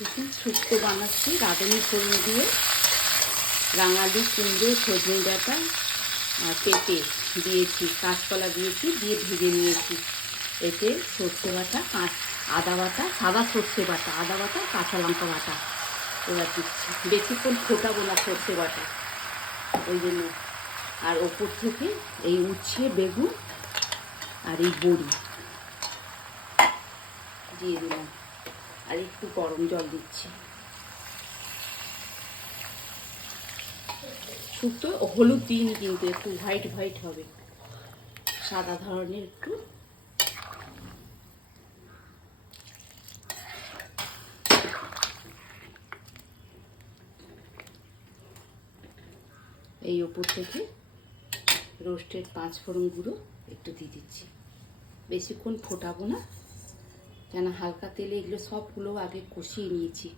দেখুন শুক্তো বানাচ্ছি, রাঁধুনি ফোড়ন দিয়ে। রাঙালি, কুমড়ো সজনে ডাঁটা আর পেঁপে দিয়েছি, কাঁচকলা দিয়েছি, দিয়ে ভেজে নিয়েছি। এতে সর্ষে বাটা, কাঁচ, আদা বাটা, সাদা সর্ষে বাটা, আদা বাটা, কাঁচা লঙ্কা বাটা এবার দিচ্ছি। বেশিক্ষণ ফোটাবো না সর্ষে বাটা। ওই জন্য। আর ওপর থেকে এই উচ্ছে, বেগুন আর এই বড়ি দিয়ে দিলাম। আর একটু গরম জল দিচ্ছি। শুক্তো হলুদ দিইনি কিন্তু একটু হোয়াইট হোয়াইট হবে। সাদা ধরনের একটু। এই ওপর থেকে রোস্টেড পাঁচ ফোড়ন গুঁড়ো একটু দিয়ে দিচ্ছি। বেশিক্ষণ ফোটাবো না। যেন হালকা তেলে এগুলো সবগুলো আগে কষিয়ে নিয়েছি।